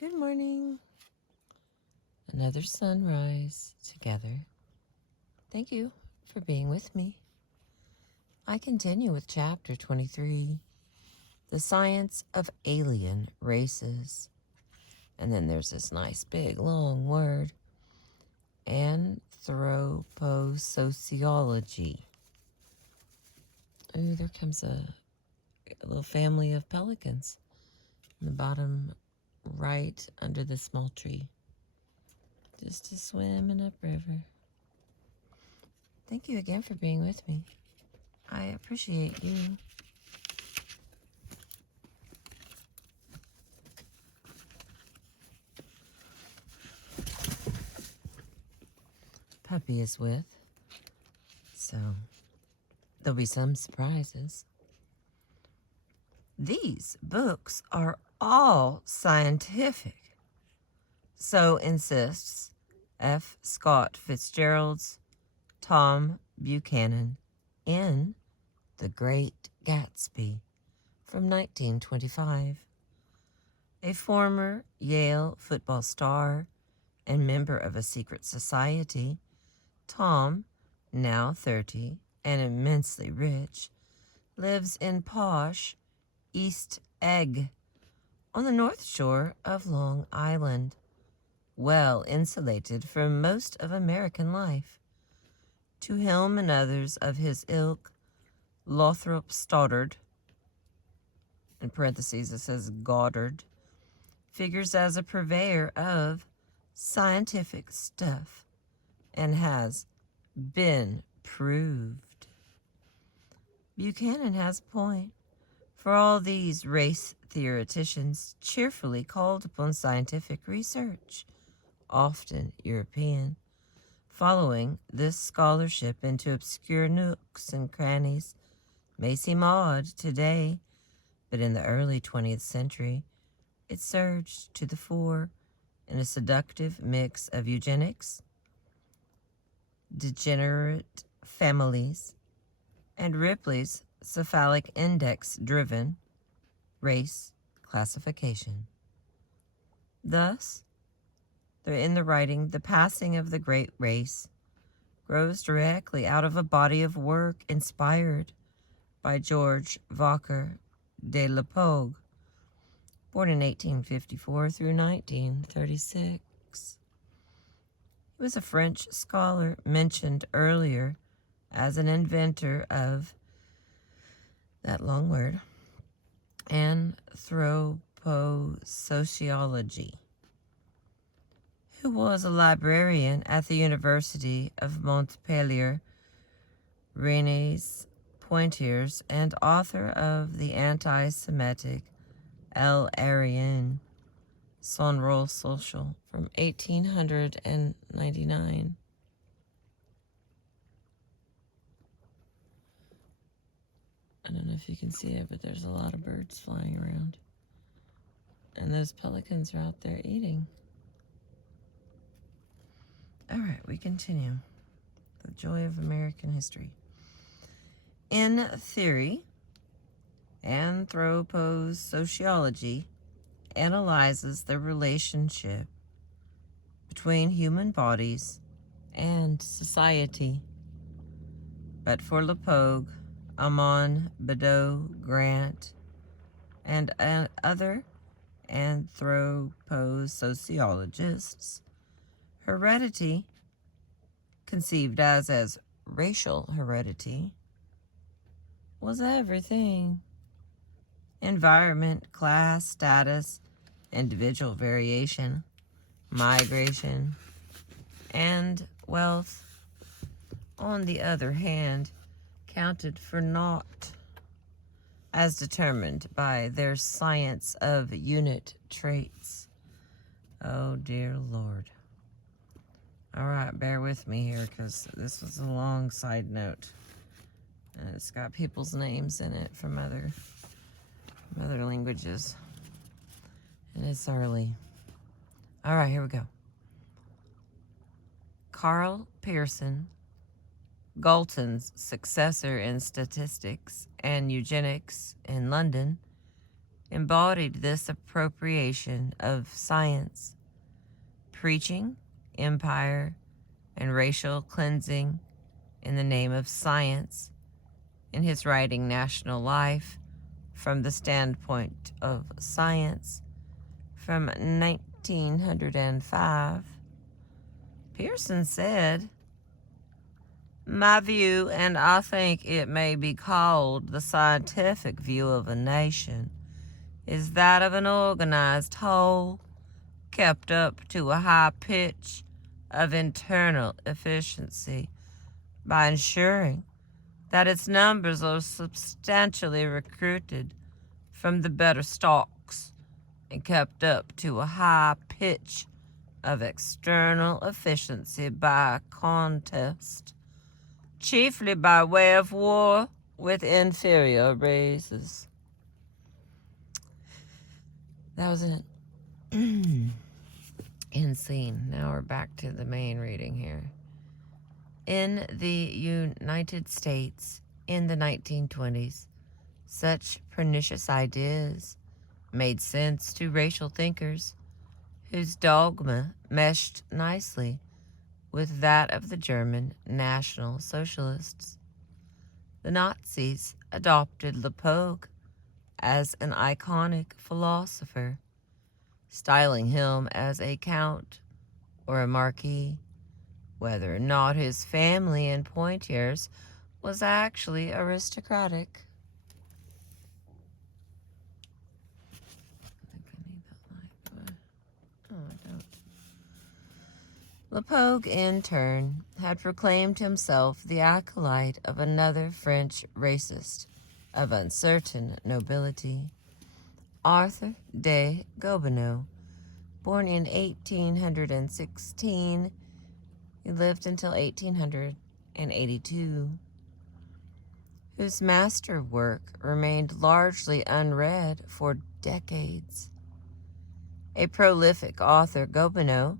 Good morning. Another sunrise together. Thank you for being with me. I continue with chapter 23, The Science of Alien Races. And then there's this nice big long word, anthroposociology. Ooh, there comes a little family of pelicans in the bottom right under the small tree. Just a swimming upriver. Thank you again for being with me. I appreciate you. Puppy is with, so there'll be some surprises. These books are all scientific, so insists F. Scott Fitzgerald's Tom Buchanan in The Great Gatsby from 1925. A former Yale football star and member of a secret society, Tom, now 30 and immensely rich, lives in posh East Egg on the north shore of Long Island, well insulated from most of American life. To him and others of his ilk, Lothrop Stoddard, in parentheses it says Goddard, figures as a purveyor of scientific stuff and has been proved. Buchanan has a point, for all these race theoreticians cheerfully called upon scientific research, often European, following this scholarship into obscure nooks and crannies may seem odd today, but in the early 20th century, it surged to the fore in a seductive mix of eugenics, degenerate families, and Ripley's cephalic index-driven race classification. Thus, in the writing, the passing of the great race grows directly out of a body of work inspired by George Walker de la Pogue, born in 1854 through 1936. He was a French scholar mentioned earlier as an inventor of that long word, anthroposociology, who was a librarian at the University of Montpellier, Rennes Poitiers, and author of the anti-Semitic L'Aryen, Son Rôle Social from 1899. I don't know if you can see it, but there's a lot of birds flying around. And those pelicans are out there eating. All right, we continue. The joy of American history. In theory, anthroposociology analyzes the relationship between human bodies and society. But for La Pogue, Amon, Bedeau, Grant, and other anthroposociologists, heredity, conceived as racial heredity, was everything. Environment, class, status, individual variation, migration, and wealth, on the other hand, counted for naught, as determined by their science of unit traits. Oh, dear Lord. All right, bear with me here, because this was a long side note. And it's got people's names in it from other languages. And it's early. All right, here we go. Carl Pearson, Galton's successor in statistics and eugenics in London, embodied this appropriation of science, preaching empire and racial cleansing in the name of science in his writing National Life from the Standpoint of Science from 1905. Pearson said, "My view, and I think it may be called the scientific view of a nation, is that of an organized whole, kept up to a high pitch of internal efficiency by ensuring that its numbers are substantially recruited from the better stocks and kept up to a high pitch of external efficiency by contest, chiefly by way of war with inferior races." That was an end scene. Now we're back to the main reading here. In the United States in the 1920s, such pernicious ideas made sense to racial thinkers whose dogma meshed nicely with that of the German National Socialists. The Nazis adopted Lepoge as an iconic philosopher, styling him as a count or a marquis, whether or not his family in Poitiers was actually aristocratic. I think I need that light. Oh, I don't. Lepoge, in turn, had proclaimed himself the acolyte of another French racist of uncertain nobility, Arthur de Gobineau, born in 1816. He lived until 1882, whose masterwork remained largely unread for decades. A prolific author, Gobineau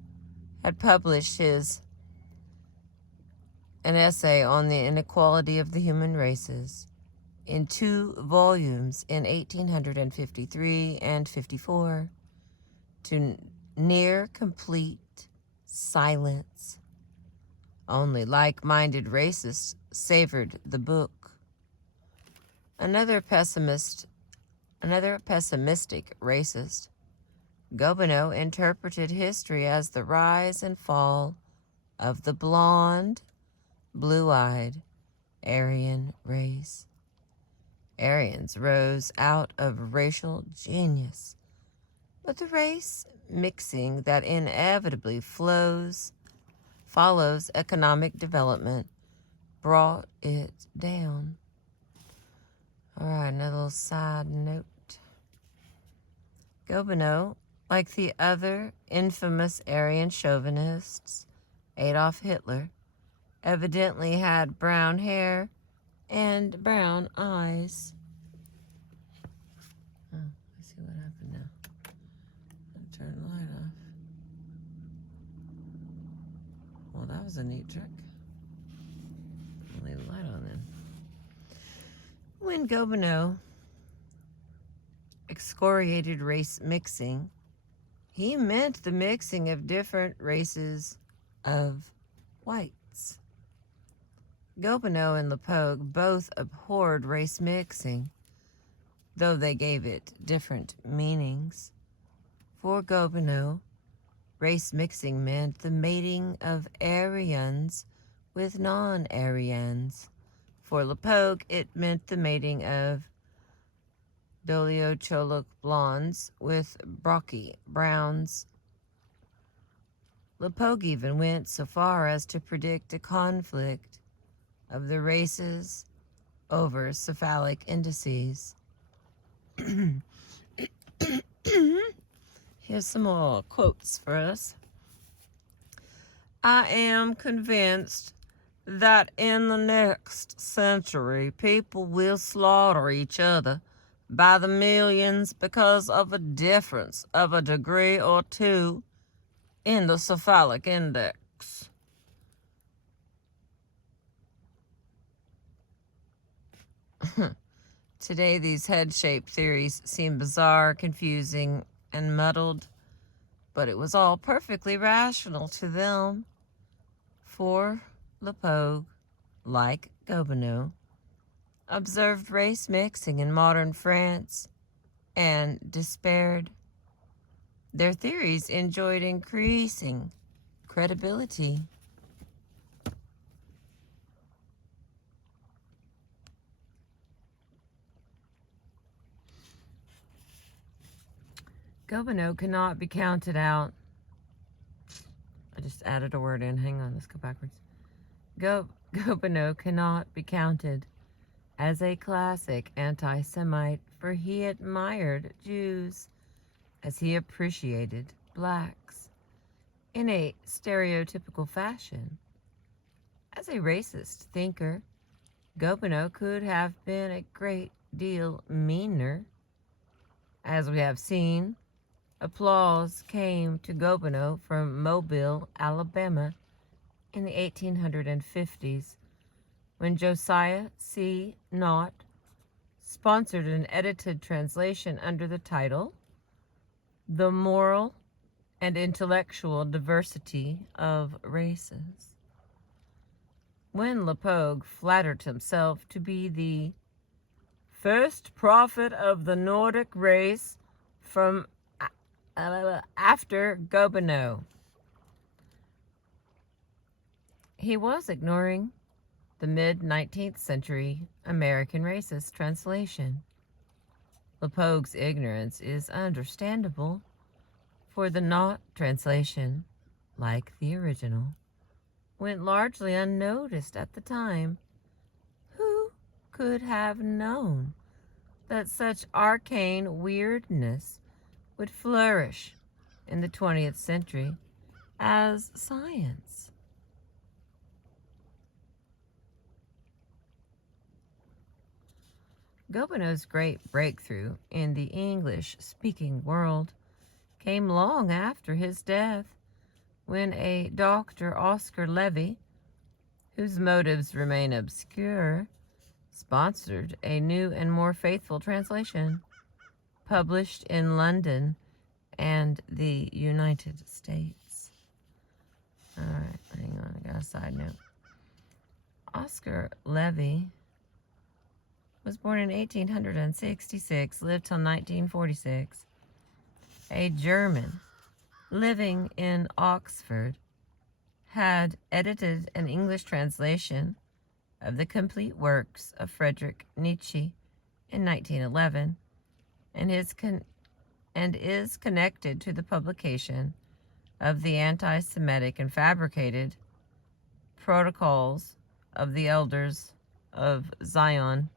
had published an essay on the inequality of the human races in 2 volumes in 1853 and 54, to near complete silence. Only like-minded racists savored the book. Another pessimistic racist, Gobineau interpreted history as the rise and fall of the blonde, blue-eyed Aryan race. Aryans rose out of racial genius, but the race mixing that inevitably follows economic development brought it down. All right, another little side note. Gobineau, like the other infamous Aryan chauvinists, Adolf Hitler, evidently had brown hair and brown eyes. Oh, I see what happened now. I'll turn the light off. Well, that was a neat trick. I'll leave the light on then. When Gobineau excoriated race mixing, he meant the mixing of different races of whites. Gobineau and Lepoge both abhorred race mixing, though they gave it different meanings. For Gobineau, race mixing meant the mating of Aryans with non-Aryans. For Lepoge, it meant the mating of Doliocholok blondes with Brocky browns. Lepoge even went so far as to predict a conflict of the races over cephalic indices. Here's some more quotes for us. "I am convinced that in the next century people will slaughter each other by the millions because of a difference of a degree or two in the cephalic index." Today, these head-shaped theories seem bizarre, confusing, and muddled, but it was all perfectly rational to them. For Lepogue, like Gobineau, observed race mixing in modern France and despaired. Their theories enjoyed increasing credibility. Gobineau cannot be counted out. I just added a word in. Hang on, let's go backwards. Gobineau cannot be counted as a classic anti-Semite, for he admired Jews as he appreciated blacks in a stereotypical fashion. As a racist thinker, Gobineau could have been a great deal meaner. As we have seen, applause came to Gobineau from Mobile, Alabama in the 1850s, when Josiah C. Nott sponsored an edited translation under the title, The Moral and Intellectual Diversity of Races. When Lepogue flattered himself to be the first prophet of the Nordic race from after Gobineau, he was ignoring the mid-19th century American racist translation. Lepogue's ignorance is understandable, for the Nott translation, like the original, went largely unnoticed at the time. Who could have known that such arcane weirdness would flourish in the 20th century as science? Gobineau's great breakthrough in the English-speaking world came long after his death, when a Dr. Oscar Levy, whose motives remain obscure, sponsored a new and more faithful translation, published in London and the United States. All right, hang on, I got a side note. Oscar Levy was born in 1866, lived till 1946. A German living in Oxford, had edited an English translation of the complete works of Friedrich Nietzsche in 1911, and is connected to the publication of the anti-Semitic and fabricated Protocols of the Elders of Zion.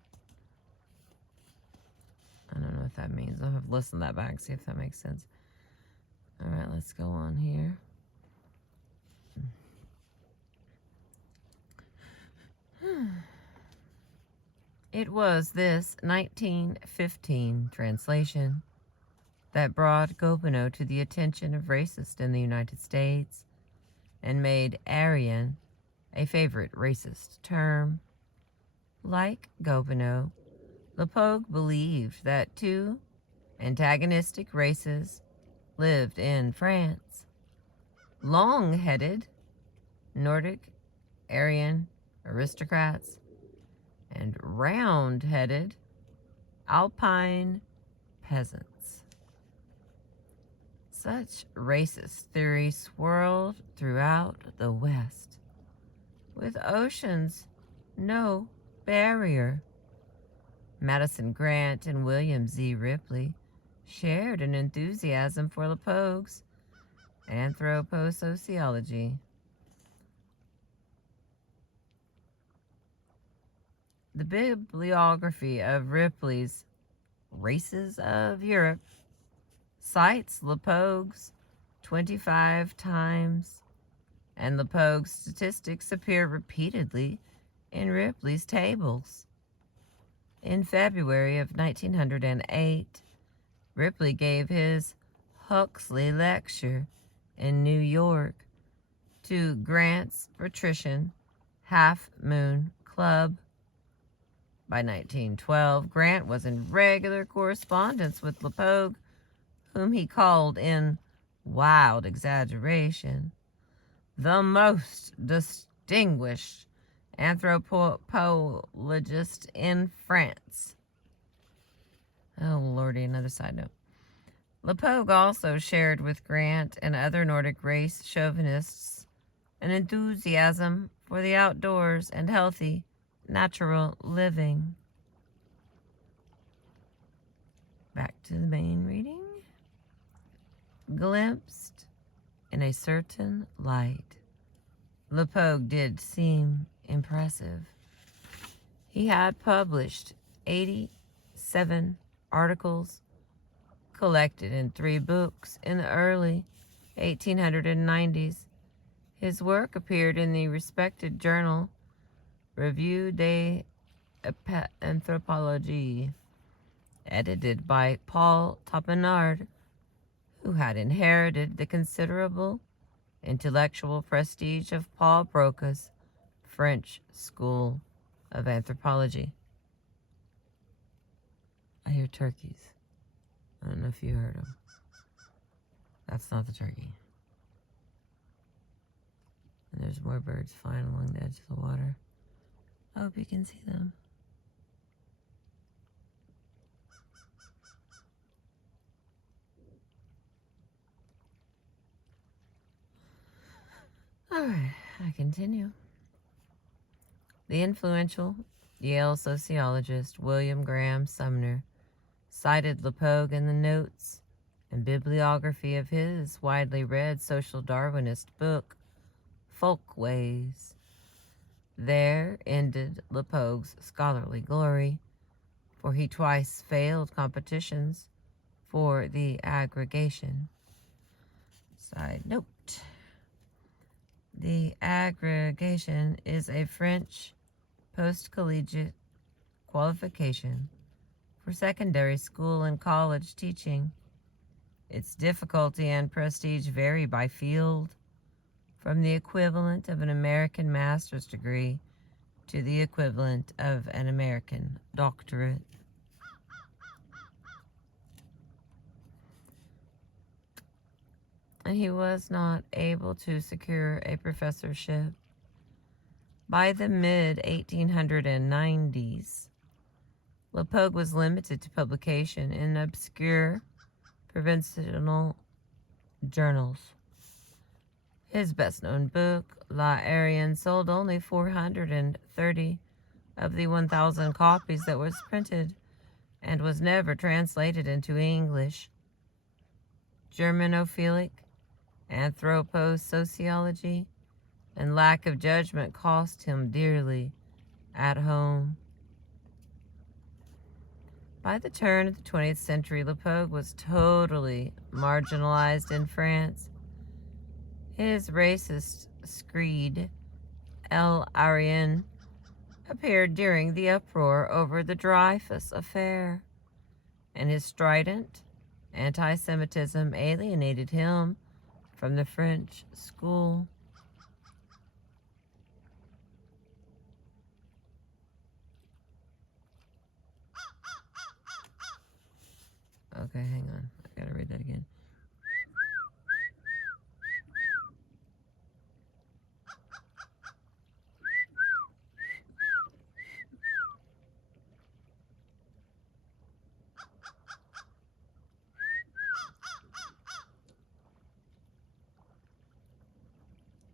I don't know what that means. I'll have to listen to that back, see if that makes sense. All right, let's go on here. It was this 1915 translation that brought Gobineau to the attention of racists in the United States and made Aryan a favorite racist term. Like Gobineau, Lepogue believed that two antagonistic races lived in France: long-headed Nordic Aryan aristocrats and round-headed Alpine peasants. Such racist theory swirled throughout the West, with oceans no barrier. Madison Grant and William Z. Ripley shared an enthusiasm for Lepogue's anthroposociology. The bibliography of Ripley's Races of Europe cites Lepogue's 25 times, and Lepogue's statistics appear repeatedly in Ripley's tables. In February of 1908, Ripley gave his Huxley lecture in New York to Grant's patrician Half Moon Club. By 1912, Grant was in regular correspondence with Lepogue, whom he called, in wild exaggeration, the most distinguished anthropologist in France. Oh, lordy, another side note. Lepogue also shared with Grant and other Nordic race chauvinists an enthusiasm for the outdoors and healthy, natural living. Back to the main reading. Glimpsed in a certain light, Lepogue did seem impressive. He had published 87 articles collected in 3 books in the early 1890s. His work appeared in the respected journal Revue d'Anthropologie, edited by Paul Topinard, who had inherited the considerable intellectual prestige of Paul Broca's French School of Anthropology. I hear turkeys. I don't know if you heard them. That's not the turkey. And there's more birds flying along the edge of the water. I hope you can see them. Alright, I continue. The influential Yale sociologist William Graham Sumner cited Lepogue in the notes and bibliography of his widely read social Darwinist book, Folkways. There ended Lepogue's scholarly glory, for he twice failed competitions for the aggregation. Side note. The aggregation is a French post-collegiate qualification for secondary school and college teaching. Its difficulty and prestige vary by field, from the equivalent of an American master's degree to the equivalent of an American doctorate. And he was not able to secure a professorship. By the mid-1890s, Lepogue was limited to publication in obscure provincial journals. His best-known book, La Arienne, sold only 430 of the 1,000 copies that was printed and was never translated into English. Germanophilic anthroposociology and lack of judgment cost him dearly at home. By the turn of the 20th century, Lepogue was totally marginalized in France. His racist screed, L'Arienne, appeared during the uproar over the Dreyfus affair, and his strident anti-Semitism alienated him from the French school. Okay, hang on. I gotta read that again.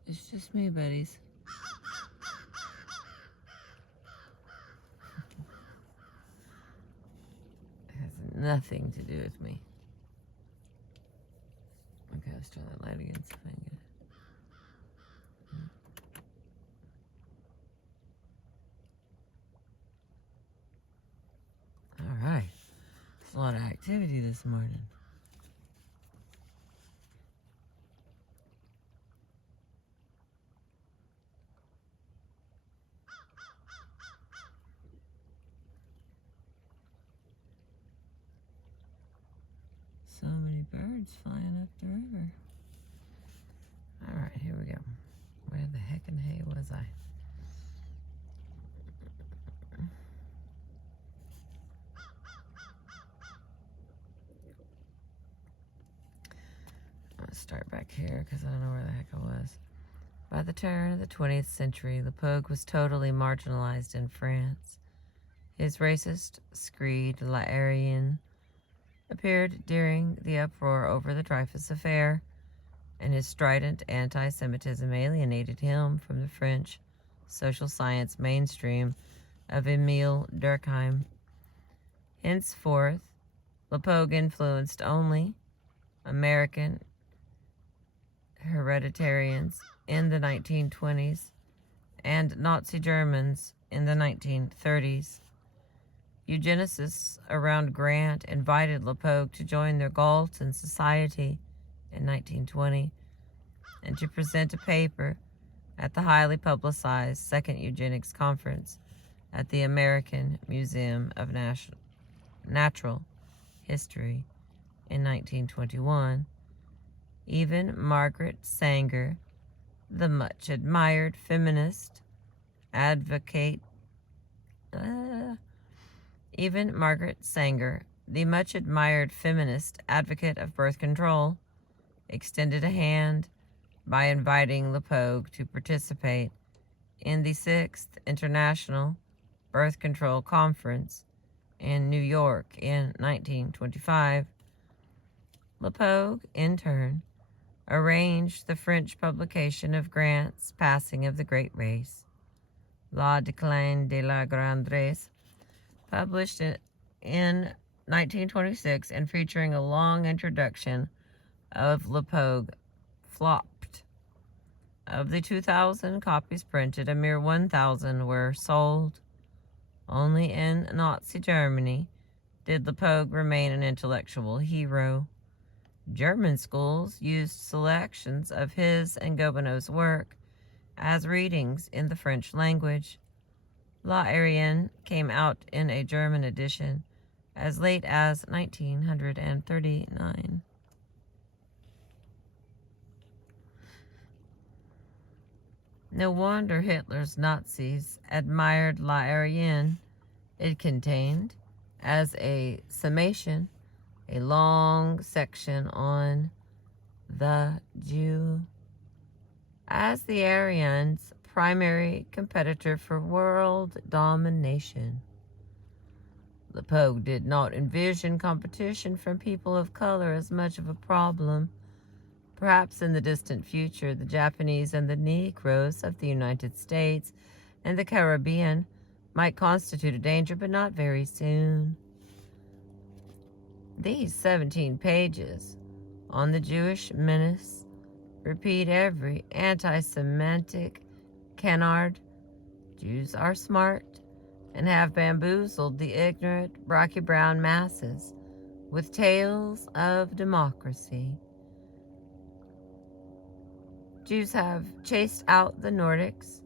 It's just me, buddies. It has nothing to do with me. Okay, let's try that light again, see if I can get it. Alright. There's a lot of activity this morning. So many birds flying up the river. Alright, here we go. Where the heck in hay was I? start back here because I don't know where the heck I was. By the turn of the 20th century, Lepogue was totally marginalized in France. His racist screed, L'Aryen, appeared during the uproar over the Dreyfus Affair, and his strident anti-Semitism alienated him from the French social science mainstream of Emile Durkheim. Henceforth, Lepogue influenced only American hereditarians in the 1920s and Nazi Germans in the 1930s. Eugenicists around Grant invited Lepogue to join their Galton Society in 1920 and to present a paper at the highly publicized Second Eugenics Conference at the American Museum of Natural History in 1921. Even Margaret Sanger, the much admired feminist advocate, even Margaret Sanger, the much admired feminist advocate of birth control, extended a hand by inviting Lepogue to participate in the 6th International Birth Control Conference in New York in 1925. Lepogue, in turn, arranged the French publication of Grant's Passing of the Great Race, La Déclin de la Grande Race, published in 1926 and featuring a long introduction of Lepogue, flopped. Of the 2,000 copies printed, a mere 1,000 were sold. Only in Nazi Germany did Lepogue remain an intellectual hero. German schools used selections of his and Gobineau's work as readings in the French language. L'Aryen came out in a German edition as late as 1939. No wonder Hitler's Nazis admired L'Aryen. It contained, as a summation, a long section on the Jew as the Aryans' primary competitor for world domination. Lepogue did not envision competition from people of color as much of a problem. Perhaps in the distant future, the Japanese and the Negroes of the United States and the Caribbean might constitute a danger, but not very soon. These 17 pages on the Jewish menace repeat every anti-Semitic canard. Jews are smart and have bamboozled the ignorant, brown masses with tales of democracy. Jews have chased out the Nordics.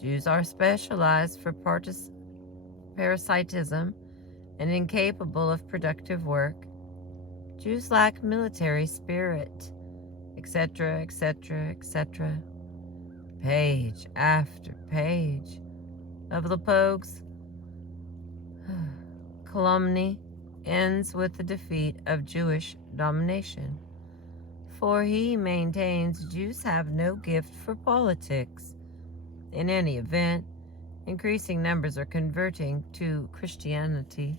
Jews are specialized for parasitism and incapable of productive work. Jews lack military spirit, etc., etc., etc. Page after page of Lepogue's calumny ends with the defeat of Jewish domination, for he maintains Jews have no gift for politics. In any event, increasing numbers are converting to Christianity.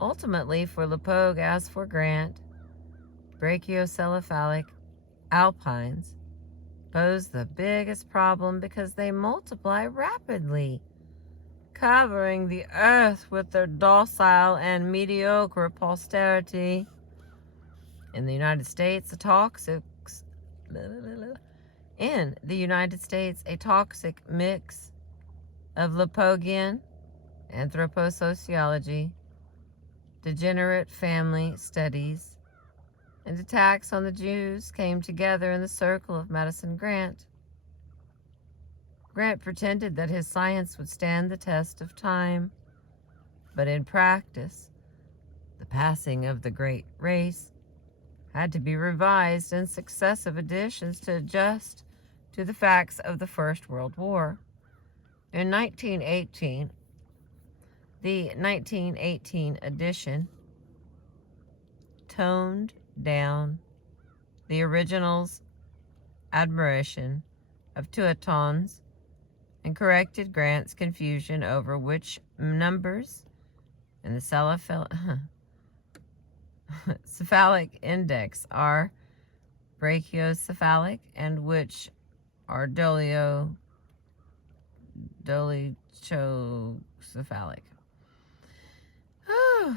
Ultimately, for Lepogue as for Grant, brachiocephalic alpines pose the biggest problem because they multiply rapidly, covering the earth with their docile and mediocre posterity. In the United States, a toxic mix of Lepogian anthroposociology, degenerate family studies, and attacks on the Jews came together in the circle of Madison Grant. Grant pretended that his science would stand the test of time, but in practice, the passing of the Great Race had to be revised in successive editions to adjust to the facts of the First World War. In 1918, the 1918 edition toned down the original's admiration of Teutons and corrected Grant's confusion over which numbers in the cephalic index are brachiocephalic and which are dolichocephalic. Oh,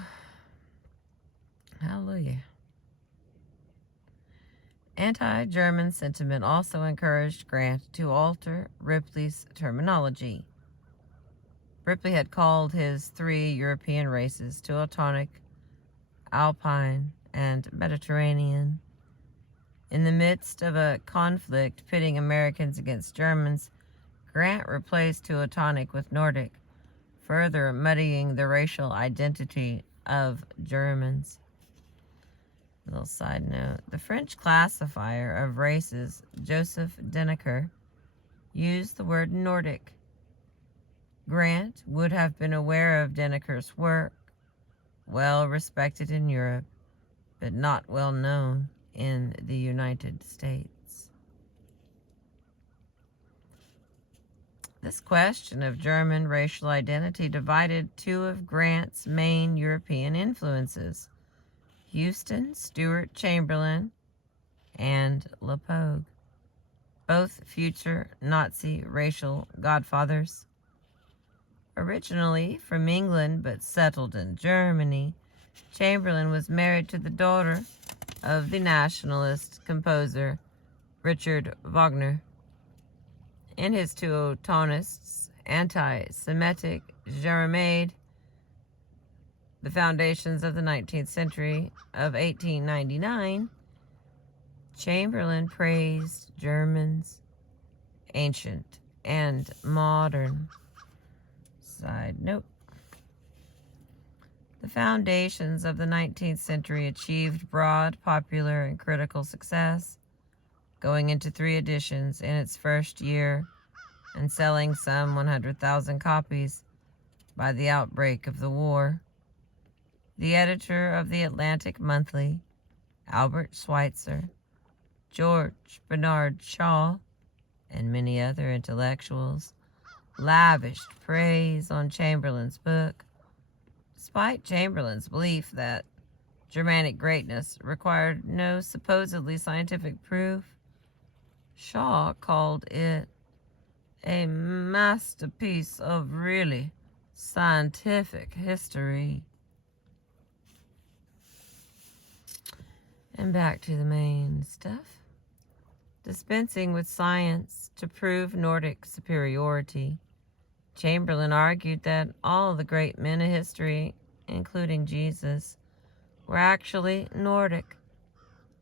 hallelujah. Anti-German sentiment also encouraged Grant to alter Ripley's terminology. Ripley had called his 3 European races Teutonic, Alpine, and Mediterranean. In the midst of a conflict pitting Americans against Germans, Grant replaced Teutonic with Nordic, further muddying the racial identity of Germans. Little side note, the French classifier of races, Joseph Deneker, used the word Nordic. Grant would have been aware of Deneker's work, well respected in Europe, but not well known in the United States. This question of German racial identity divided 2 of Grant's main European influences, Houston Stewart Chamberlain and LePogue, both future Nazi racial godfathers. Originally from England but settled in Germany, Chamberlain was married to the daughter of the nationalist composer Richard Wagner. In his Teutonists, anti-Semitic Jeremiade, The Foundations of the 19th Century of 1899, Chamberlain praised Germans, ancient and modern. Side note. The Foundations of the 19th Century achieved broad popular and critical success, going into 3 editions in its first year and selling some 100,000 copies by the outbreak of the war. The editor of the Atlantic Monthly, Albert Schweitzer, George Bernard Shaw, and many other intellectuals lavished praise on Chamberlain's book, despite Chamberlain's belief that Germanic greatness required no supposedly scientific proof. Shaw called it a masterpiece of really scientific history. And back to the main stuff. Dispensing with science to prove Nordic superiority, Chamberlain argued that all the great men of history, including Jesus, were actually Nordic,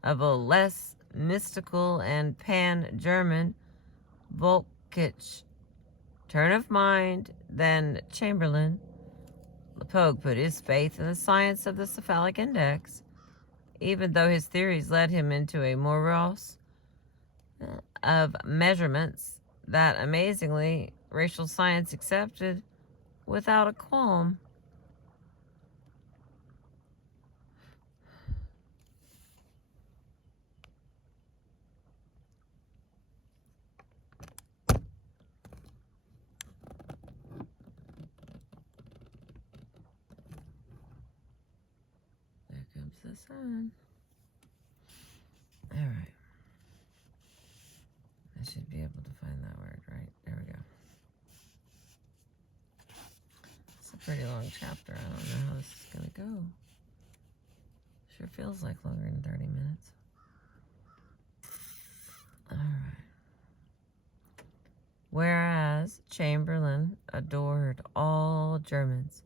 of a less mystical and pan-German Volkisch turn of mind than Chamberlain. LePogue put his faith in the science of the cephalic index, even though his theories led him into a morass of measurements that, amazingly, racial science accepted without a qualm. There comes the sun. All right. I should be able to find that word, right? There we go. It's a pretty long chapter. I don't know how this is going to go. Sure feels like longer than 30 minutes. All right. Whereas Chamberlain adored all Germans,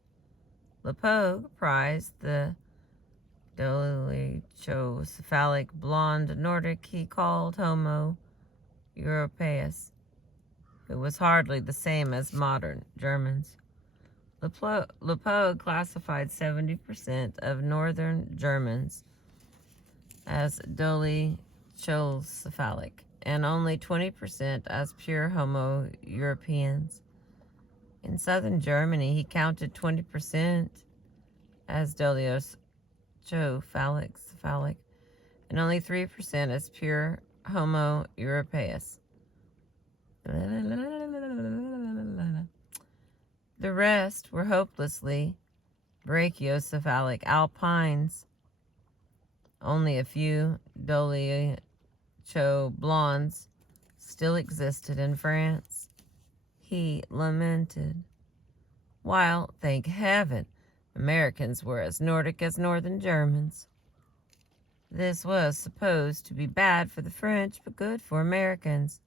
LePogue prized the dolichocephalic blonde Nordic he called Homo Europaeus, who was hardly the same as modern Germans. LePogue classified 70% of northern Germans as dolichocephalic and only 20% as pure Homo Europeans. In southern Germany, he counted 20% as dolichocephalic, and only 3% as pure Homo europaeus. The rest were hopelessly brachiocephalic alpines. Only a few Dolicho blondes still existed in France, he lamented. While, thank heaven, Americans were as Nordic as Northern Germans. This was supposed to be bad for the French, but good for Americans,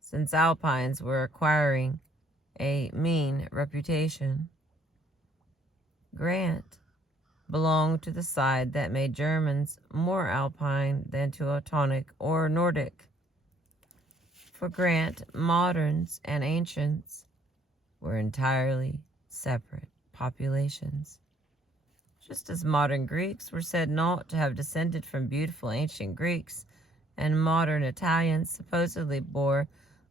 since Alpines were acquiring a mean reputation. Grant belonged to the side that made Germans more Alpine than Teutonic or Nordic. For Grant, moderns and ancients were entirely separate populations. Just as modern Greeks were said not to have descended from beautiful ancient Greeks, and modern Italians supposedly bore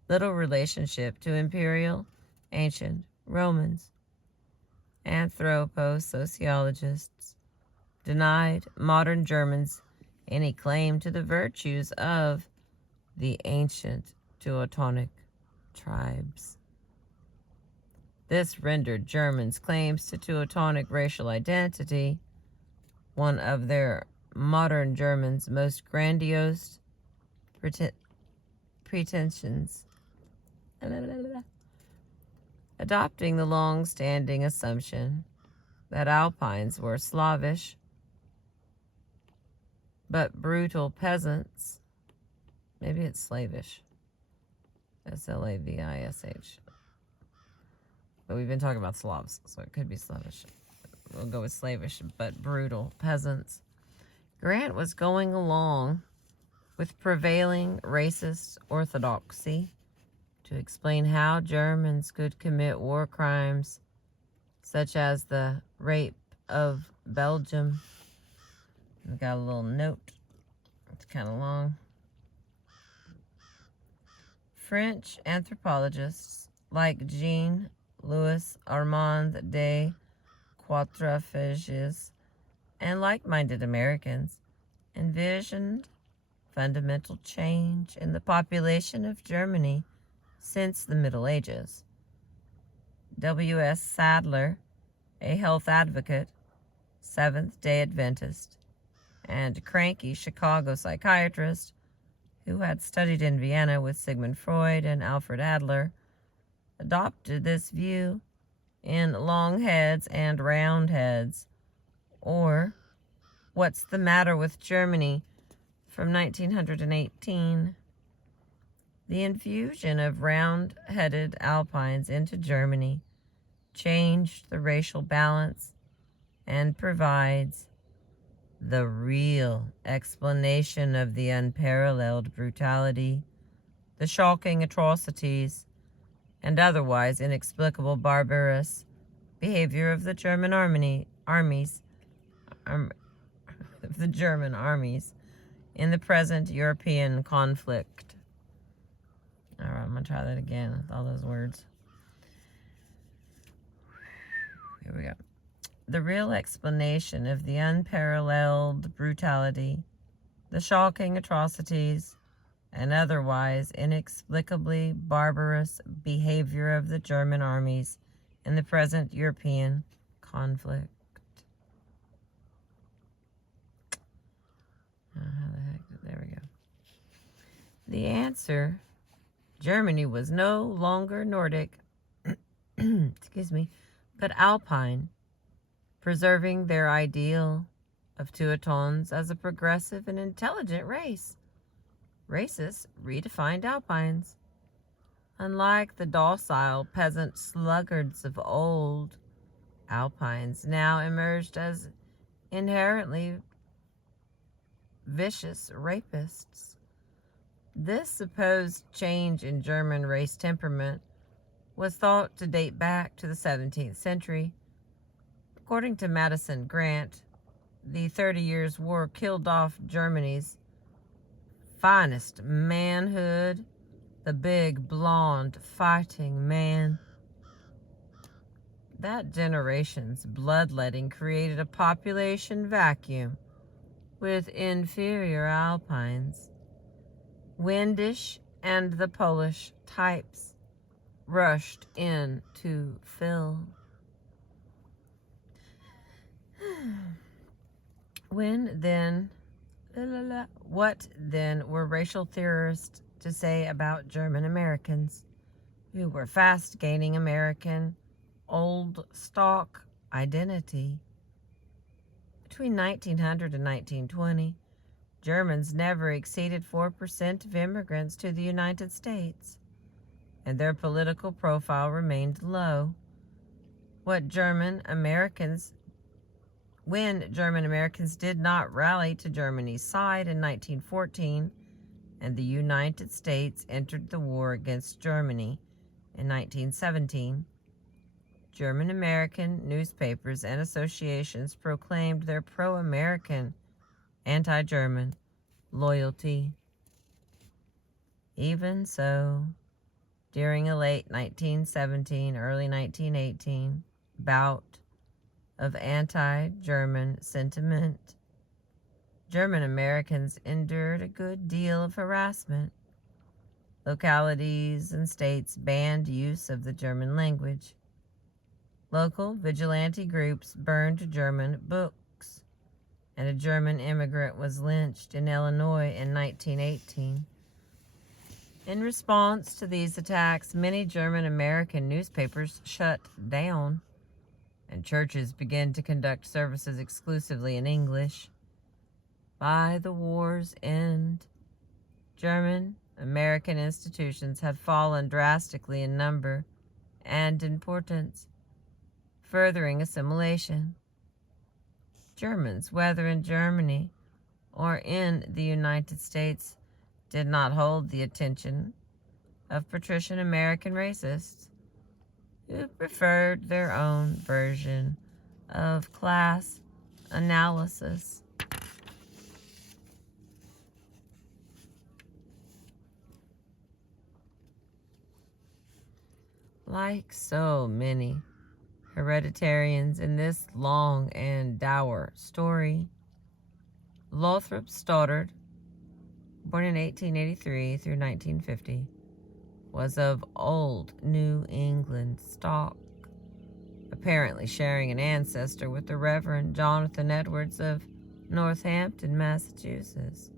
little relationship to imperial ancient Romans. Anthropo-sociologists denied modern Germans any claim to the virtues of the ancient Teutonic tribes. This rendered Germans' claims to Teutonic racial identity one of their modern Germans' most grandiose pretensions. Adopting the long-standing assumption that Alpines were Slavish, but brutal peasants. Maybe it's Slavish. Slavish. But we've been talking about Slavs, so it could be Slavish. We'll go with Slavish, but brutal peasants. Grant was going along with prevailing racist orthodoxy to explain how Germans could commit war crimes such as the rape of Belgium. We got a little note. It's kind of long. French anthropologists like Jean-Louis Armand de Quatrefages and like-minded Americans envisioned fundamental change in the population of Germany since the Middle Ages. W.S. Sadler, a health advocate, Seventh-day Adventist, and cranky Chicago psychiatrist who had studied in Vienna with Sigmund Freud and Alfred Adler, adopted this view in Long Heads and Round Heads, or What's the Matter with Germany from 1918. The infusion of round-headed Alpines into Germany changed the racial balance and provides the real explanation of the unparalleled brutality, the shocking atrocities, and otherwise inexplicable barbarous behavior of the German armies in the present European conflict. All right, I'm going to try that again with all those words. Here we go. The real explanation of the unparalleled brutality, the shocking atrocities, and otherwise inexplicably barbarous behavior of the German armies in the present European conflict. How the heck? There we go. The answer: Germany was no longer Nordic, excuse me, but Alpine, preserving their ideal of Teutons as a progressive and intelligent race. Racists redefined Alpines. Unlike the docile peasant sluggards of old, Alpines now emerged as inherently vicious rapists. This supposed change in German race temperament was thought to date back to the 17th century. According to Madison Grant, the 30 Years' War killed off Germany's finest manhood, the big, blonde, fighting man. That generation's bloodletting created a population vacuum, with inferior Alpines. Windisch and the Polish types rushed in to fill. What then were racial theorists to say about German Americans, who were fast gaining American old stock identity? Between 1900 and 1920, Germans never exceeded 4% of immigrants to the United States, and their political profile remained low. When German Americans did not rally to Germany's side in 1914, and the United States entered the war against Germany in 1917, German American newspapers and associations proclaimed their pro-American, anti-German loyalty. Even so, during a late 1917, early 1918 bout of anti-German sentiment, German Americans endured a good deal of harassment. Localities and states banned use of the German language. Local vigilante groups burned German books, and a German immigrant was lynched in Illinois in 1918. In response to these attacks, many German American newspapers shut down, and churches began to conduct services exclusively in English. By the war's end, German American institutions had fallen drastically in number and importance, furthering assimilation. Germans, whether in Germany or in the United States, did not hold the attention of patrician American racists who preferred their own version of class analysis. Like so many hereditarians in this long and dour story, Lothrop Stoddard, born in 1883 through 1950, was of old New England stock, apparently sharing an ancestor with the Reverend Jonathan Edwards of Northampton, Massachusetts.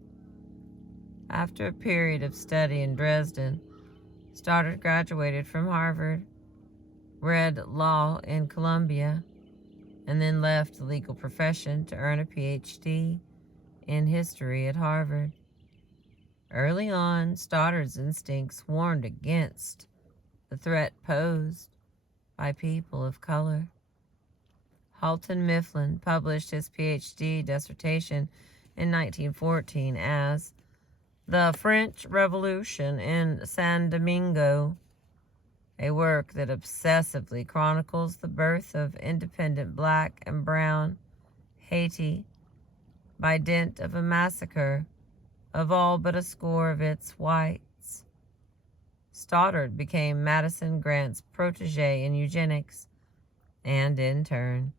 After a period of study in Dresden, Stoddard graduated from Harvard, read law in Columbia, and then left the legal profession to earn a PhD in history at Harvard. Early on, Stoddard's instincts warned against the threat posed by people of color. Halton Mifflin published his PhD dissertation in 1914 as The French Revolution in San Domingo, a work that obsessively chronicles the birth of independent black and brown Haiti by dint of a massacre of all but a score of its whites. Stoddard became Madison Grant's protege in eugenics, and in turn,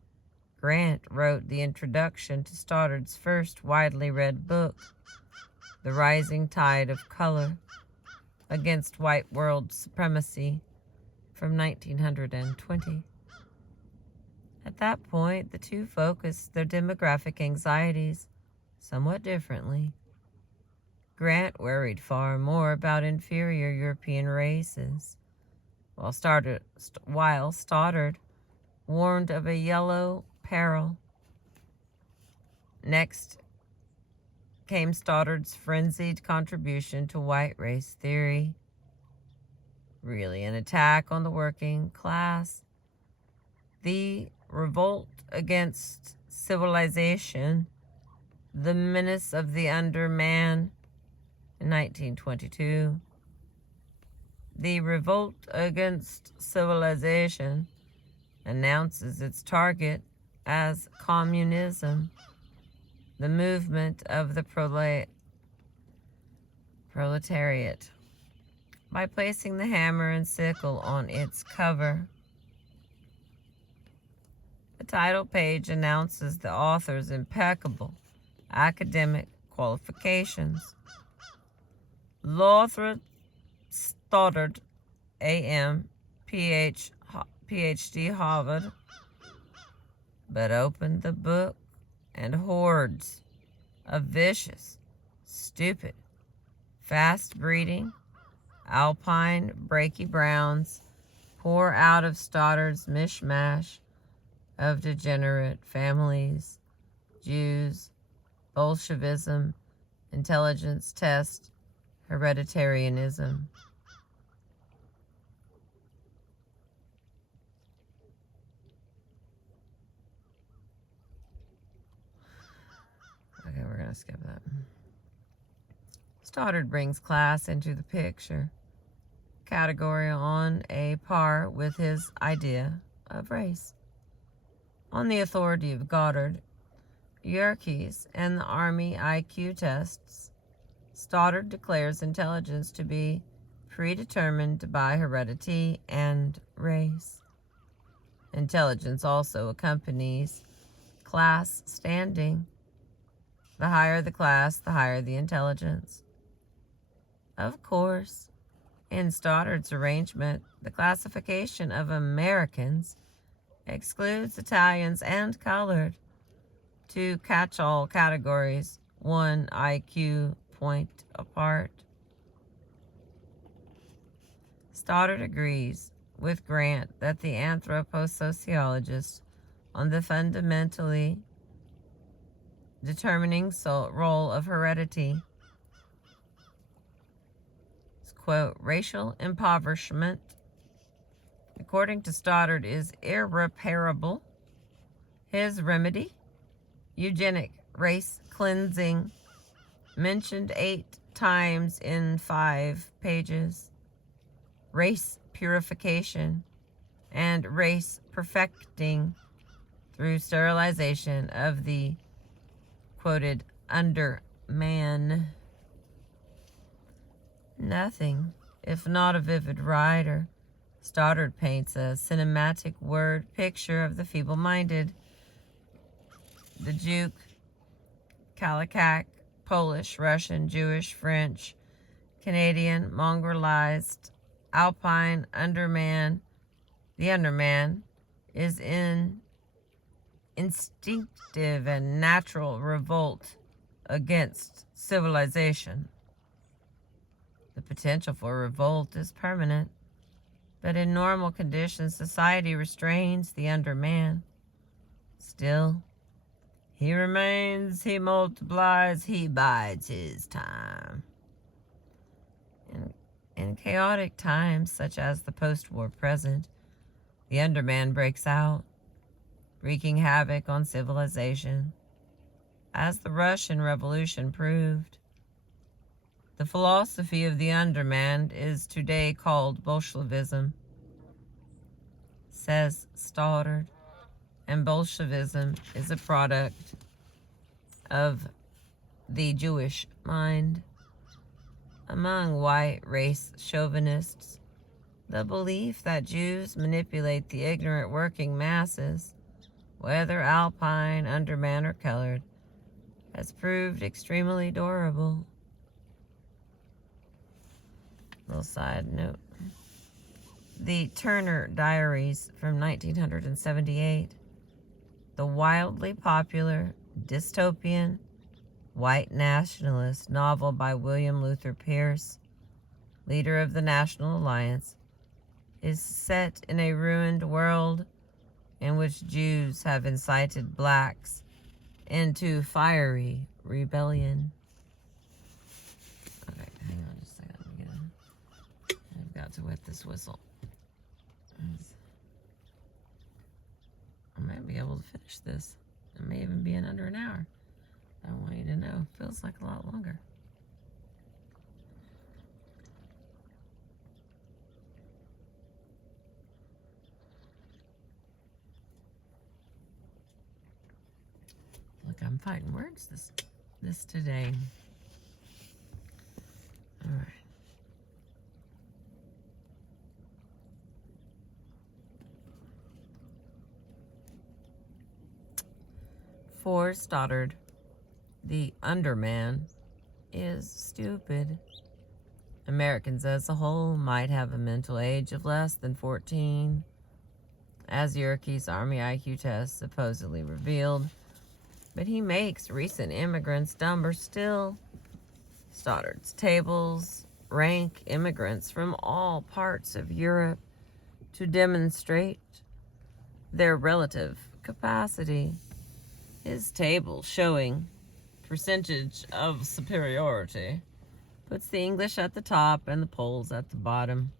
Grant wrote the introduction to Stoddard's first widely read book, The Rising Tide of Color Against White World Supremacy, from 1920. At that point, the two focused their demographic anxieties somewhat differently. Grant worried far more about inferior European races, while Stoddard warned of a yellow peril. Next came Stoddard's frenzied contribution to white race theory, really an attack on the working class. The Revolt Against Civilization, The Menace of the Underman, in 1922. The Revolt Against Civilization announces its target as communism, the movement of the proletariat, by placing the hammer and sickle on its cover. The title page announces the author's impeccable academic qualifications. Lothar Stoddard, A.M., Ph.D. Harvard, but opened the book and hordes of vicious, stupid, fast-breeding, alpine breaky browns pour out of Stoddard's mishmash of degenerate families, Jews, Bolshevism, intelligence test, hereditarianism. Okay, we're going to skip that. Stoddard brings class into the picture category on a par with his idea of race. On the authority of Goddard, Yerkes, and the Army IQ tests, Stoddard declares intelligence to be predetermined by heredity and race. Intelligence also accompanies class standing. The higher the class, the higher the intelligence. Of course, in Stoddard's arrangement, the classification of Americans excludes Italians and colored, two catch-all categories, 1 IQ point apart. Stoddard agrees with Grant that the anthroposociologist on the fundamentally determining role of heredity, quote, racial impoverishment, according to Stoddard, is irreparable. His remedy, eugenic race cleansing, mentioned 8 times in 5 pages, race purification, and race perfecting through sterilization of the quoted underman. Nothing, if not a vivid writer, Stoddard paints a cinematic word picture of the feeble-minded, the Juke, Kalakak, Polish, Russian, Jewish, French, Canadian, mongrelized, alpine underman. The underman is in instinctive and natural revolt against civilization. The potential for revolt is permanent, but in normal conditions, society restrains the underman. Still, he remains, he multiplies, he bides his time. In chaotic times, such as the post-war present, the underman breaks out, wreaking havoc on civilization, as the Russian Revolution proved. The philosophy of the underman is today called Bolshevism, says Stoddard, and Bolshevism is a product of the Jewish mind. Among white race chauvinists, the belief that Jews manipulate the ignorant working masses, whether alpine, underman, or colored, has proved extremely durable. Little side note. The Turner Diaries from 1978, the wildly popular dystopian white nationalist novel by William Luther Pierce, leader of the National Alliance, is set in a ruined world in which Jews have incited blacks into fiery rebellion. Okay, hang on just a second. I've got to wet this whistle. I might be able to finish this. It may even be in under an hour. I want you to know, it feels like a lot longer. Look, I'm fighting words this today. All right. For Stoddard, the underman is stupid. Americans as a whole might have a mental age of less than 14, as Yerkes Army IQ test supposedly revealed, but he makes recent immigrants dumber still. Stoddard's tables rank immigrants from all parts of Europe to demonstrate their relative capacity. His table showing percentage of superiority puts the English at the top and the Poles at the bottom.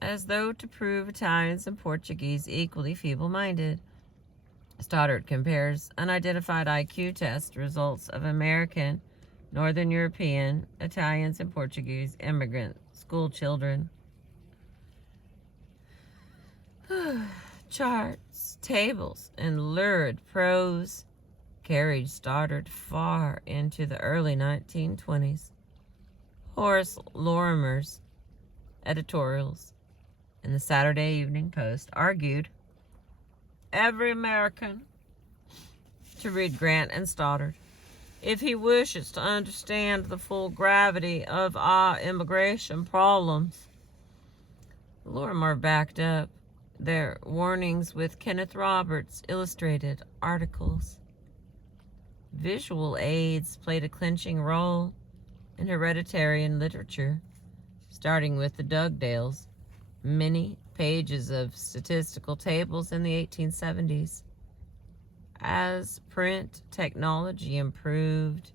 As though to prove Italians and Portuguese equally feeble-minded, Stoddard compares unidentified IQ test results of American, Northern European, Italians, and Portuguese immigrant school children. Charts, tables, and lurid prose carried Stoddard far into the early 1920s. Horace Lorimer's editorials in the Saturday Evening Post argued every American to read Grant and Stoddard if he wishes to understand the full gravity of our immigration problems. Lorimer backed up their warnings with Kenneth Roberts' illustrated articles. Visual aids played a clinching role in hereditarian literature, starting with the Dugdales, many pages of statistical tables in the 1870s. As print technology improved,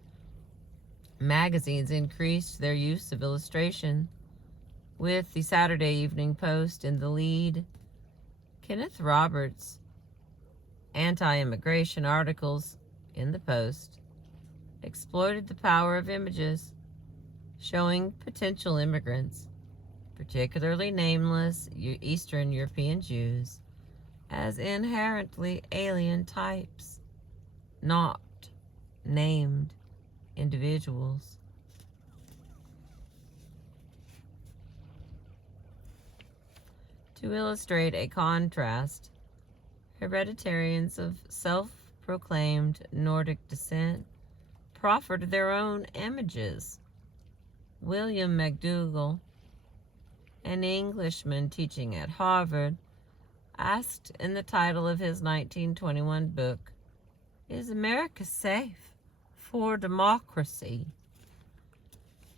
magazines increased their use of illustration, with the Saturday Evening Post in the lead. Kenneth Roberts' anti-immigration articles in the Post exploited the power of images, showing potential immigrants, particularly nameless Eastern European Jews, as inherently alien types, not named individuals. To illustrate a contrast, hereditarians of self-proclaimed Nordic descent proffered their own images. William McDougall, an Englishman teaching at Harvard, asked in the title of his 1921 book, "Is America safe for democracy?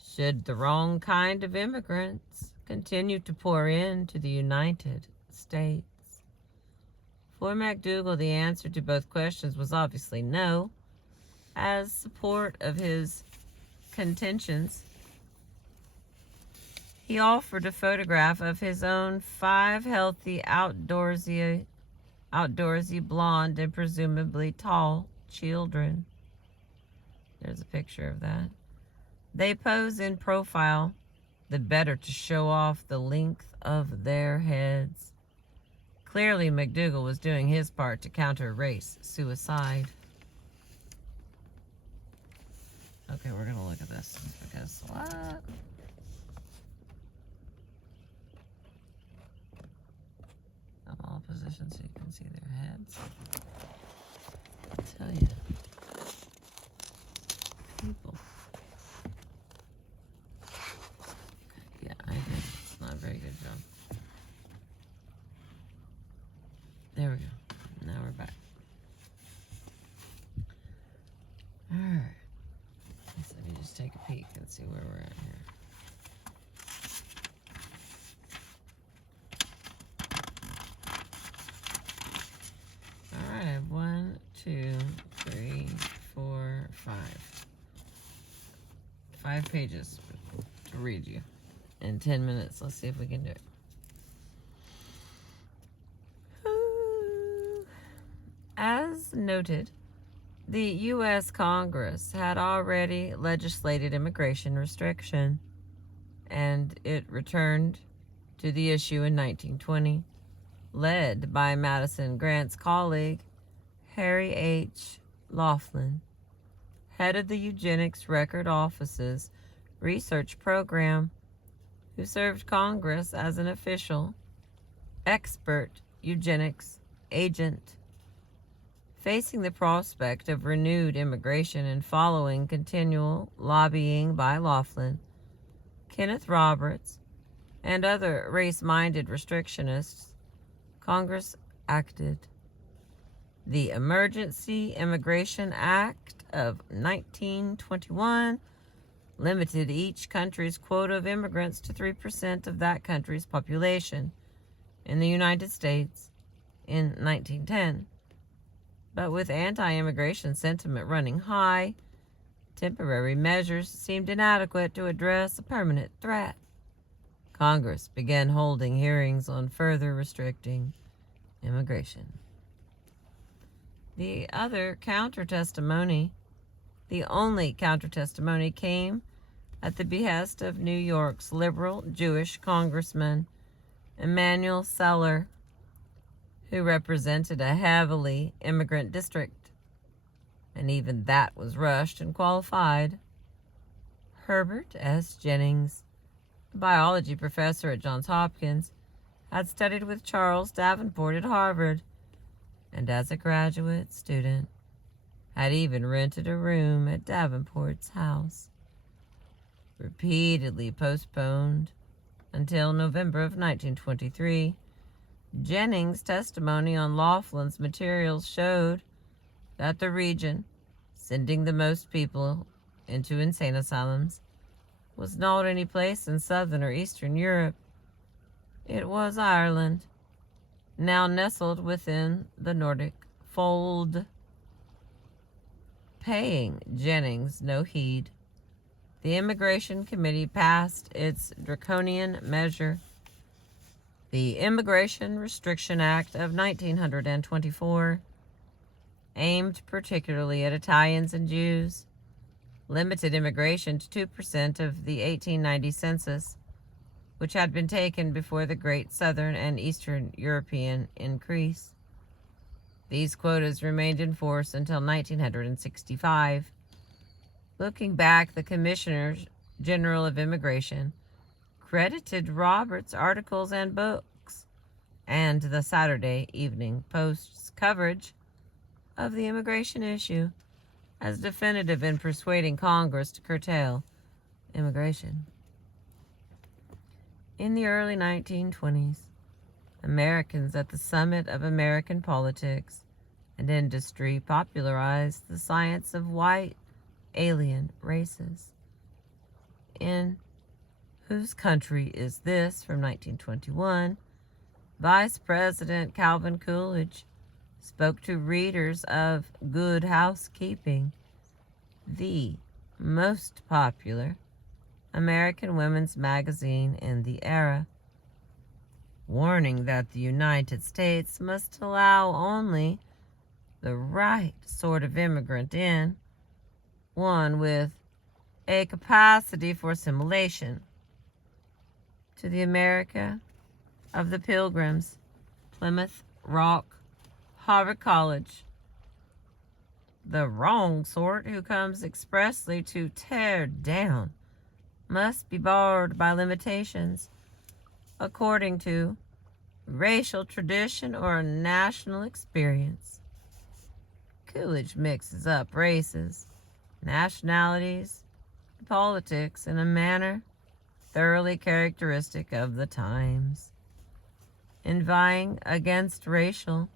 Should the wrong kind of immigrants continue to pour into the United States?" For McDougall, the answer to both questions was obviously no. As support of his contentions, he offered a photograph of his own 5 healthy, outdoorsy, blonde, and presumably tall children. There's a picture of that. They pose in profile, the better to show off the length of their heads. Clearly, McDougall was doing his part to counter race suicide. Okay, we're gonna look at this because what? All positions so you can see their heads. I'll tell you, people. Yeah, I did. It's not a very good job. There we go. Now we're back. Alright. So let me just take a peek and see where we're at here. Alright, I have 1, 2, 3, 4, 5. 5 pages to read you in 10 minutes. Let's see if we can do it. As noted, the U.S. Congress had already legislated immigration restriction, and it returned to the issue in 1920, led by Madison Grant's colleague, Harry H. Laughlin, head of the Eugenics Record Office's research program, who served Congress as an official, expert eugenics agent. Facing the prospect of renewed immigration and following continual lobbying by Laughlin, Kenneth Roberts, and other race-minded restrictionists, Congress acted. The Emergency Immigration Act of 1921 limited each country's quota of immigrants to 3% of that country's population in the United States in 1910. But with anti-immigration sentiment running high, temporary measures seemed inadequate to address a permanent threat. Congress began holding hearings on further restricting immigration. The only counter-testimony came at the behest of New York's liberal Jewish Congressman Emanuel Seller, who represented a heavily immigrant district, and even that was rushed and qualified. Herbert S. Jennings, a biology professor at Johns Hopkins, had studied with Charles Davenport at Harvard, and as a graduate student, had even rented a room at Davenport's house. Repeatedly postponed until November of 1923, Jennings' testimony on Laughlin's materials showed that the region, sending the most people into insane asylums, was not any place in southern or eastern Europe. It was Ireland, now nestled within the Nordic fold. Paying Jennings no heed, the Immigration Committee passed its draconian measure, the Immigration Restriction Act of 1924, aimed particularly at Italians and Jews, limited immigration to 2% of the 1890 census, which had been taken before the great Southern and Eastern European increase. These quotas remained in force until 1965. Looking back, the Commissioner General of Immigration credited Roberts' articles and books and the Saturday Evening Post's coverage of the immigration issue as definitive in persuading Congress to curtail immigration. In the early 1920s, Americans at the summit of American politics and industry popularized the science of white alien races. In Whose Country Is This? From 1921, Vice President Calvin Coolidge spoke to readers of Good Housekeeping, the most popular American women's magazine in the era, warning that the United States must allow only the right sort of immigrant in, one with a capacity for assimilation. To the America of the Pilgrims, Plymouth Rock, Harvard College, the wrong sort who comes expressly to tear down must be barred by limitations according to racial tradition or national experience. Coolidge mixes up races, nationalities, and politics in a manner thoroughly characteristic of the times. In vying against racial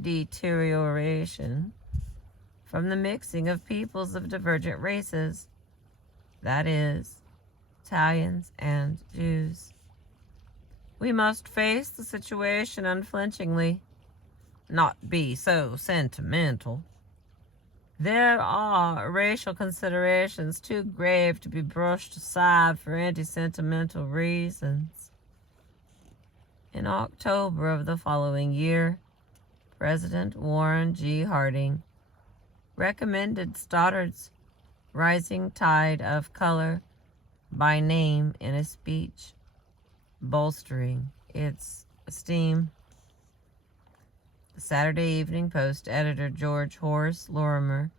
deterioration from the mixing of peoples of divergent races, that is, Italians and Jews, we must face the situation unflinchingly, not be so sentimental. There are racial considerations too grave to be brushed aside for anti-sentimental reasons. In October of the following year, President Warren G. Harding recommended Stoddard's Rising Tide of Color by name in a speech, bolstering its esteem. The Saturday Evening Post editor George Horace Lorimer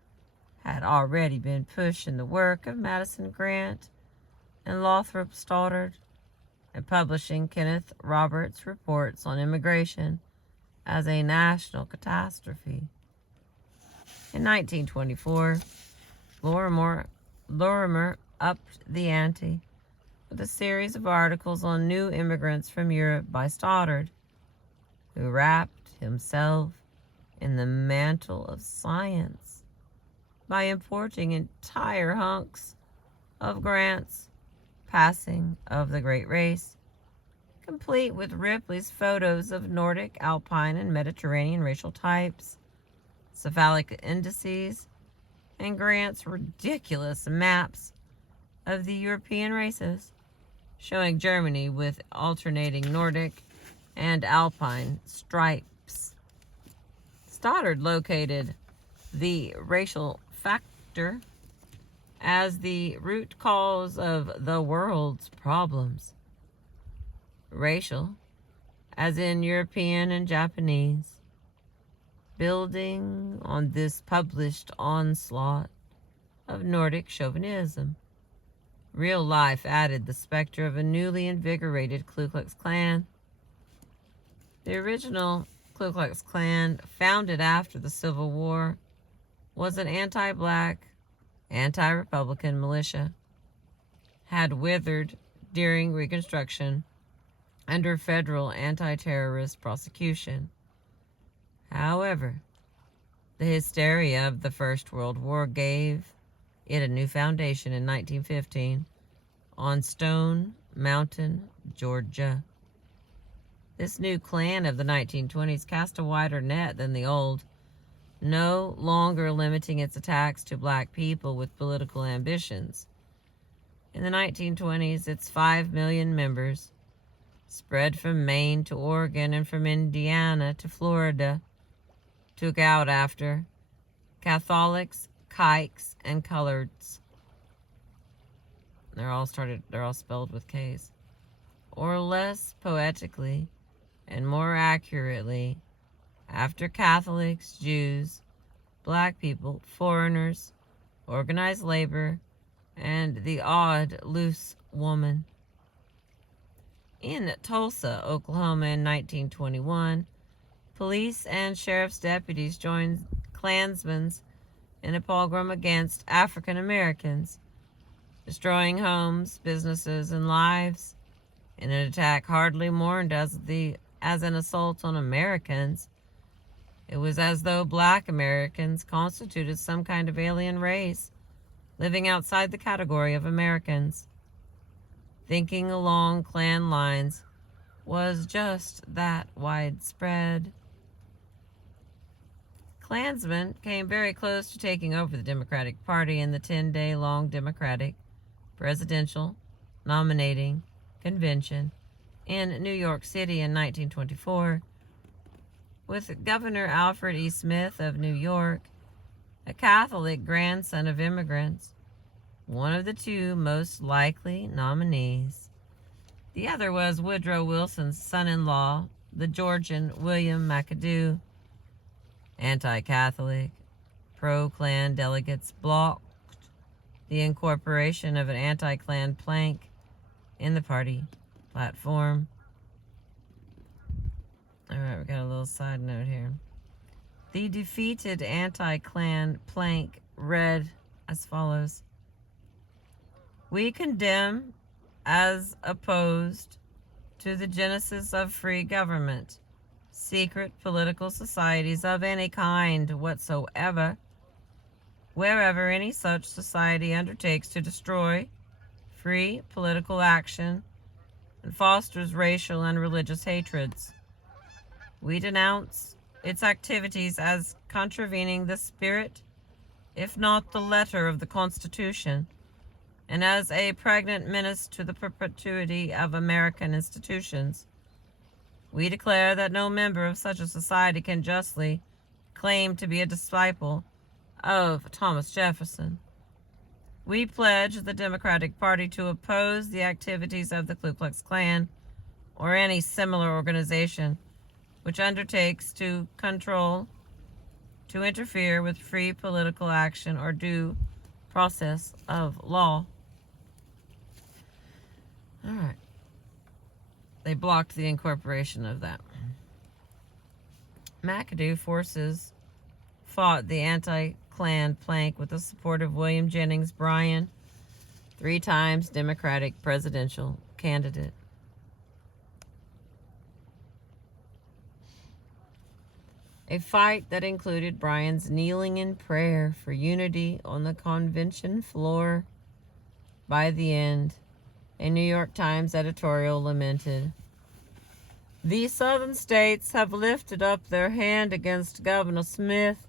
had already been pushing the work of Madison Grant and Lothrop Stoddard and publishing Kenneth Roberts' reports on immigration as a national catastrophe. In 1924, Lorimer upped the ante with a series of articles on new immigrants from Europe by Stoddard, who wrapped himself in the mantle of science by importing entire hunks of Grant's Passing of the Great Race, complete with Ripley's photos of Nordic, Alpine, and Mediterranean racial types, cephalic indices, and Grant's ridiculous maps of the European races, showing Germany with alternating Nordic and Alpine stripes. Stoddard located the racial factor as the root cause of the world's problems. Racial, as in European and Japanese, building on this published onslaught of Nordic chauvinism. Real life added the specter of a newly invigorated Ku Klux Klan. The original Ku Klux Klan, founded after the Civil War, was an anti-black, anti-Republican militia, had withered during Reconstruction under federal anti-terrorist prosecution. However, the hysteria of the First World War gave it a new foundation in 1915 on Stone Mountain, Georgia. This new Klan of the 1920s cast a wider net than the old, no longer limiting its attacks to black people with political ambitions. In the 1920s, its 5 million members, spread from Maine to Oregon and from Indiana to Florida, took out after Catholics, kikes, and coloreds. They're all spelled with K's. Or less poetically and more accurately, after Catholics, Jews, black people, foreigners, organized labor, and the odd, loose woman. In Tulsa, Oklahoma in 1921, police and sheriff's deputies joined Klansmen in a pogrom against African Americans, destroying homes, businesses, and lives in an attack hardly mourned as an assault on Americans. It was as though black Americans constituted some kind of alien race, living outside the category of Americans. Thinking along Klan lines was just that widespread. Klansmen came very close to taking over the Democratic Party in the 10-day-long Democratic presidential nominating convention in New York City in 1924, with Governor Alfred E. Smith of New York, a Catholic grandson of immigrants, one of the two most likely nominees. The other was Woodrow Wilson's son-in-law, the Georgian William McAdoo. Anti-Catholic, pro-Klan delegates blocked the incorporation of an anti-Klan plank in the party platform. All right, we got a little side note here. The defeated anti-Klan plank read as follows: "We condemn, as opposed to the genesis of free government, secret political societies of any kind whatsoever, wherever any such society undertakes to destroy free political action and fosters racial and religious hatreds. We denounce its activities as contravening the spirit, if not the letter, of the Constitution, and as a pregnant menace to the perpetuity of American institutions. We declare that no member of such a society can justly claim to be a disciple of Thomas Jefferson. We pledge the Democratic Party to oppose the activities of the Ku Klux Klan or any similar organization which undertakes to control, to interfere with free political action or due process of law." All right. They blocked the incorporation of that. McAdoo forces fought the anti-Klan plank with the support of William Jennings Bryan, 3 times Democratic presidential candidate. A fight that included Bryan's kneeling in prayer for unity on the convention floor. By the end, a New York Times editorial lamented, "The Southern states have lifted up their hand against Governor Smith,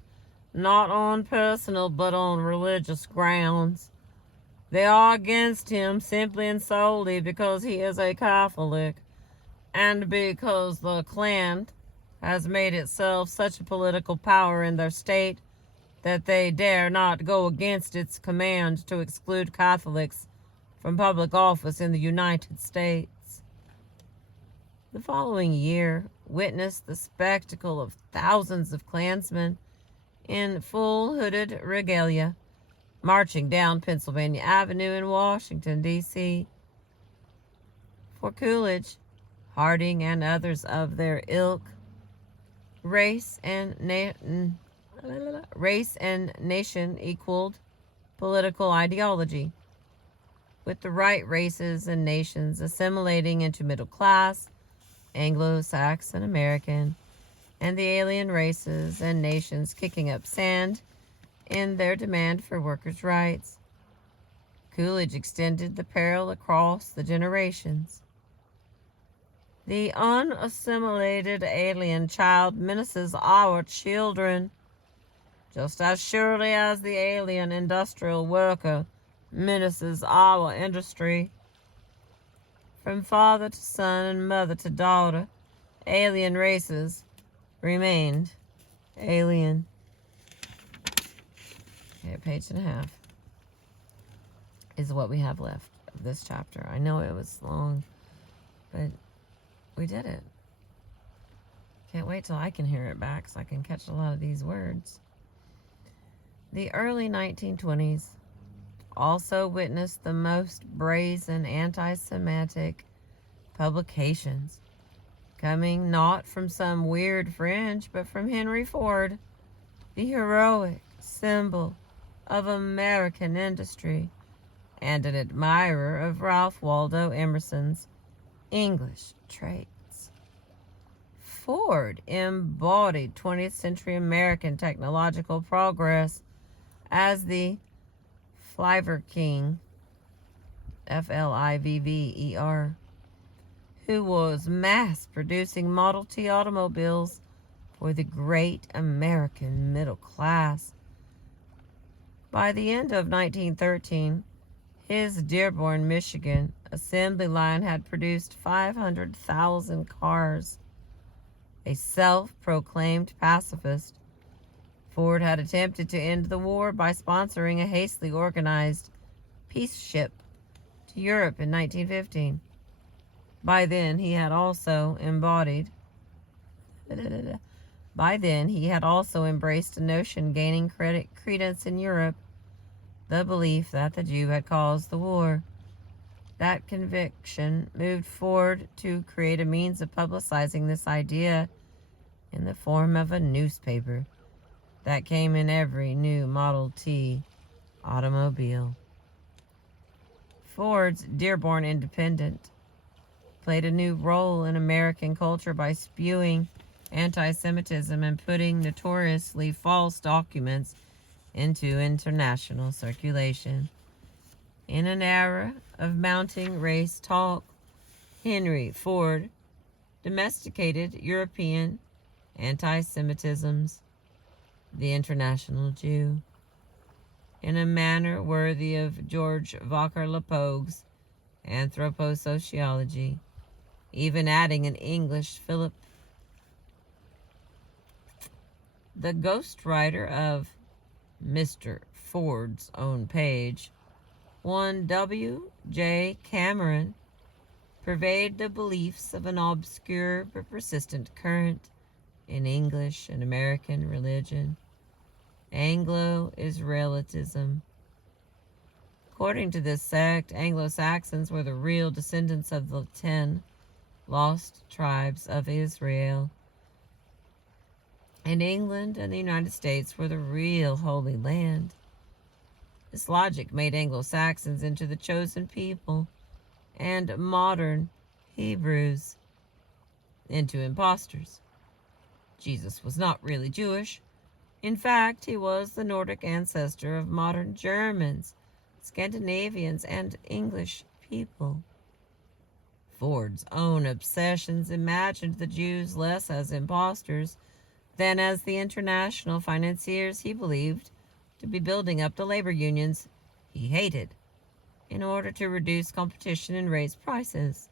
not on personal but on religious grounds. They are against him simply and solely because he is a Catholic, and because the Klan has made itself such a political power in their state that they dare not go against its command to exclude Catholics from public office in the United States." The following year witnessed the spectacle of thousands of Klansmen in full hooded regalia marching down Pennsylvania Avenue in Washington, D.C. For Coolidge, Harding, and others of their ilk, race and nation equaled political ideology, with the right races and nations assimilating into middle class, Anglo-Saxon American, and the alien races and nations kicking up sand in their demand for workers' rights. Coolidge extended the peril across the generations. The unassimilated alien child menaces our children, just as surely as the alien industrial worker menaces our industry. From father to son and mother to daughter, alien races remained alien. Okay, a page and a half is what we have left of this chapter. I know it was long, but we did it. Can't wait till I can hear it back so I can catch a lot of these words. The early 1920s also witnessed the most brazen anti-Semitic publications, coming not from some weird fringe, but from Henry Ford, the heroic symbol of American industry and an admirer of Ralph Waldo Emerson's English traits. Ford embodied 20th century American technological progress as the Flivver King, Flivver, who was mass-producing Model T automobiles for the great American middle class. By the end of 1913, his Dearborn, Michigan assembly line had produced 500,000 cars. A self-proclaimed pacifist, Ford had attempted to end the war by sponsoring a hastily organized peace ship to Europe in 1915. By then, he had also embraced a notion gaining credence in Europe, the belief that the Jew had caused the war. That conviction moved Ford to create a means of publicizing this idea in the form of a newspaper that came in every new Model T automobile. Ford's Dearborn Independent played a new role in American culture by spewing anti-Semitism and putting notoriously false documents into international circulation. In an era of mounting race talk, Henry Ford domesticated European anti-Semitisms, the international Jew, in a manner worthy of George Vauquer-Lepaug's Anthroposociology, even adding an English Philip. The ghostwriter of Mr. Ford's own page, one W. J. Cameron, pervade the beliefs of an obscure but persistent current in English and American religion, Anglo-Israelitism. According to this sect, Anglo-Saxons were the real descendants of the 10 lost tribes of Israel. and England and the United States were the real Holy Land. This logic made Anglo-Saxons into the chosen people, and modern Hebrews into impostors. Jesus was not really Jewish. In fact, he was the Nordic ancestor of modern Germans, Scandinavians, and English people. Ford's own obsessions imagined the Jews less as impostors than as the international financiers he believed to be building up the labor unions he hated in order to reduce competition and raise prices.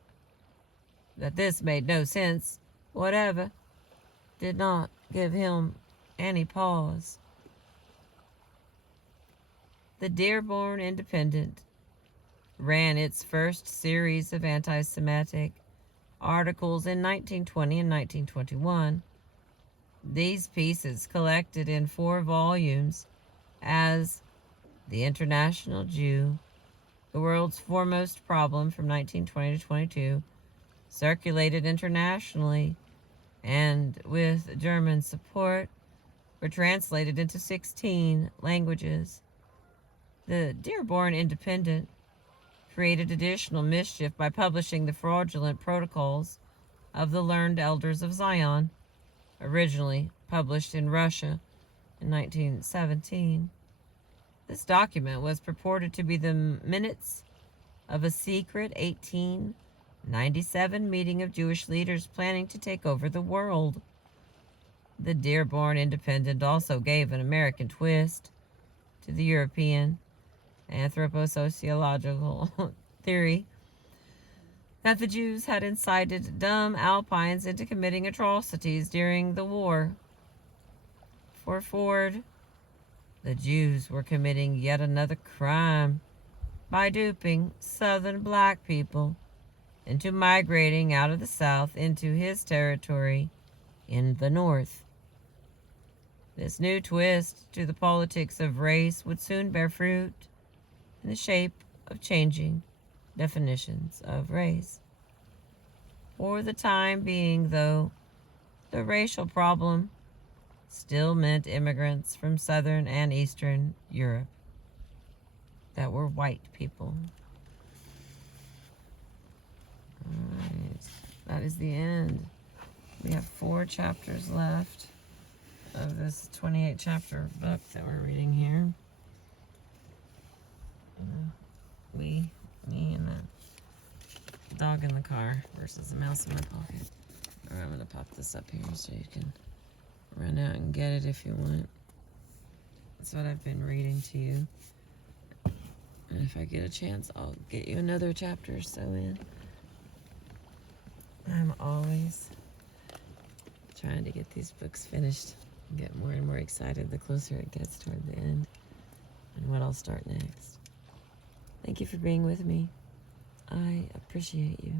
That this made no sense whatever did not give him any pause. The Dearborn Independent ran its first series of anti-Semitic articles in 1920 and 1921. These pieces, collected in 4 volumes as The International Jew, The World's Foremost Problem from 1920 to 22, circulated internationally and, with German support, were translated into 16 languages. The Dearborn Independent created additional mischief by publishing the fraudulent protocols of the Learned Elders of Zion, originally published in Russia in 1917. This document was purported to be the minutes of a secret 1897 meeting of Jewish leaders planning to take over the world. The Dearborn Independent also gave an American twist to the European anthroposociological theory that the Jews had incited dumb Alpines into committing atrocities during the war. For Ford, the Jews were committing yet another crime by duping Southern black people into migrating out of the South into his territory in the North. This new twist to the politics of race would soon bear fruit in the shape of changing definitions of race. For the time being, though, the racial problem still meant immigrants from Southern and Eastern Europe that were white people. Alright, that is the end. We have 4 chapters left of this 28-chapter book that we're reading here. Me and the dog in the car versus the mouse in my pocket. Alright, I'm going to pop this up here so you can run out and get it if you want. That's what I've been reading to you. And if I get a chance, I'll get you another chapter or so in. I'm always trying to get these books finished and get more and more excited the closer it gets toward the end and what I'll start next. Thank you for being with me. I appreciate you.